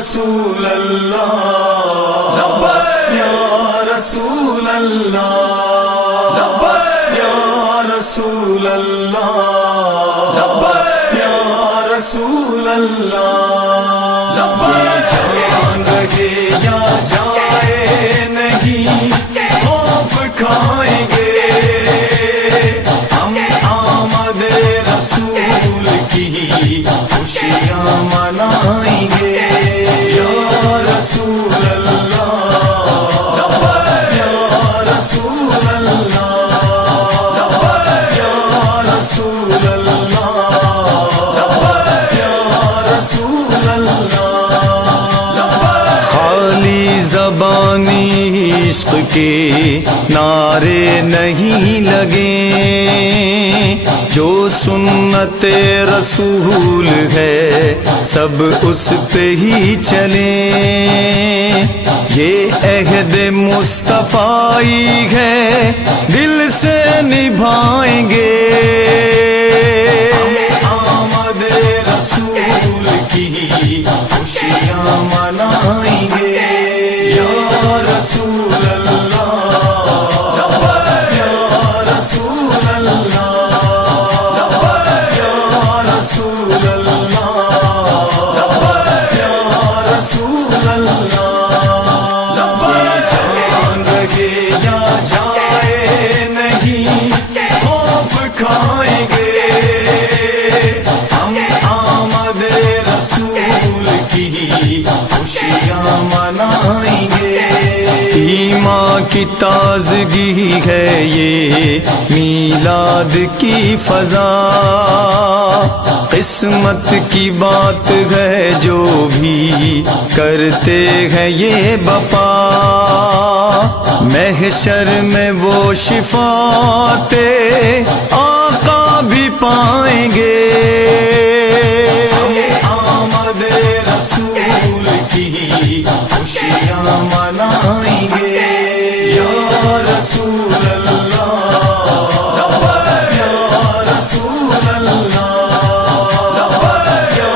رسول اللہ لبیک یا رسول اللہ لبیک یا رسول اللہ لبیک یا رسول اللہ لبیک جان رہے یا جائے نہیں خوف کھائیں گے ہم آمد رسول کی خوشیاں منائیں گے یا رسول اللہ لبیک یا رسول اللہ لبیک یا رسول اللہ لبیک یا رسول اللہ خالی زبانی عشق کے نعرے نہیں لگیں جو سنت رسول ہے سب اس پہ ہی چلیں یہ عہد مصطفی ہے دل سے نبھائیں گے آمد رسول کی خوشیاں منائیں گے یا رسول اللہ لبیک یا رسول اللہ لبیک یا رسول اللہ لبیک یا رسول اللہ لبیک جان رہے یا جائے نہیں خوف کھائیں گے ہم آمد رسول کی خوشیاں منائیں گے ایمان کی تازگی ہے یہ میلاد کی فضا قسمت کی بات ہے جو بھی کرتے ہیں یہ بپا محشر میں وہ شفاعت آقا بھی پائیں گے آمد رسول کی خوشیاں منائیں گے یا رسول اللہ لبیک یا رسول اللہ لبیک یا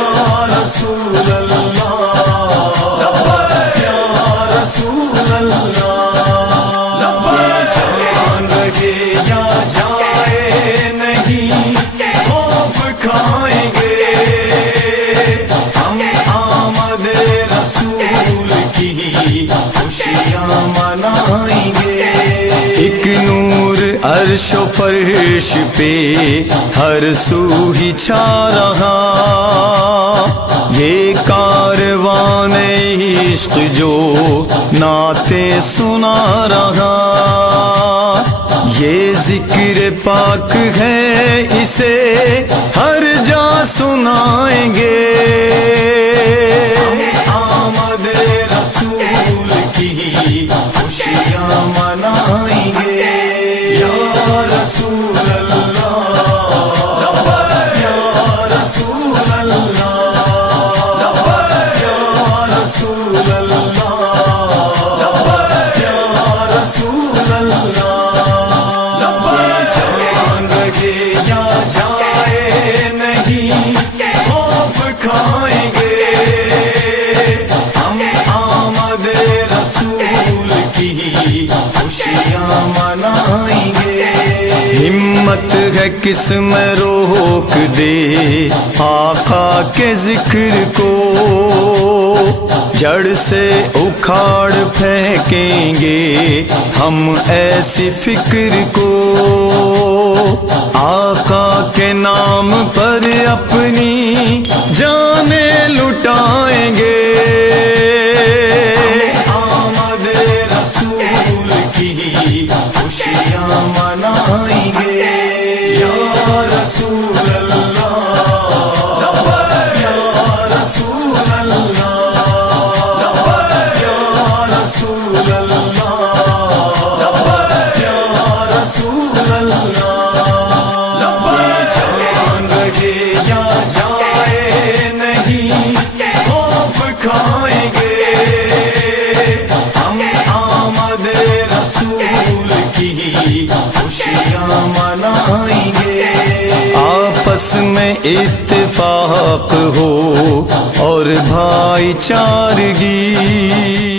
رسول اللہ لبیک یا رسول اللہ لبیک جان رہے یا جائے نہیں خوف کھائیں گے ہم آمد رسول کی خوشیاں منائیں گے ایک نور عرش و فرش پہ ہر سو ہی چھا رہا یہ کاروان عشق جو نعتیں سنا رہا یہ ذکر پاک ہے اسے ہر جا سنائیں گے آمد رسول کی خوشیاں منائیں گے یا رسول اللہ لبیک یا رسول اللہ لبیک یا رسول اللہ لبیک یا رسول اللہ لبیک جان رہے یا جائے نہیں خوف کھائیں گے ہم آمد رسول کی خوشیاں منائیں گے ہمت ہے کس میں روک دے آقا کے ذکر کو جڑ سے اکھاڑ پھینکیں گے ہم ایسی فکر کو آقا کے نام پر اپنی جانیں لٹائیں گے آمد رسول کی خوشیاں منائیں گے یا رسول اللہ لبیک یا رسول اللہ لبیک یا رسول اللہ لبیک یا رسول اللہ لبیک جان رہے یا جائے نہیں اتفاق ہو اور بھائی چارگی.